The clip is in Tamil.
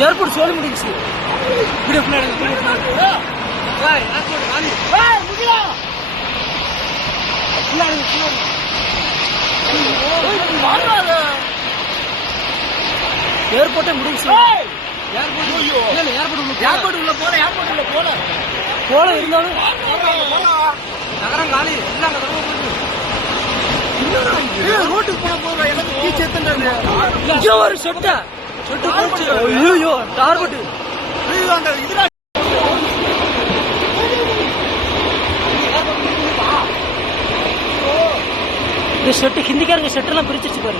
ஏர்போர்ட் சொல்லி முடிச்சு ஏர்போர்ட்டே முடிச்சு ஏர்போர்ட் உள்ள போல இருந்தாலும் நகரம் காலி எல்லாம் ரோட்டுக்கு போன ஒரு சொட்டு ஐயோ டார்பட்டு அந்த இதுல இந்த ஷெட்டு ஹிந்திக்காரங்க ஷெட்டெல்லாம் பிரிச்சிருச்சு பாரு.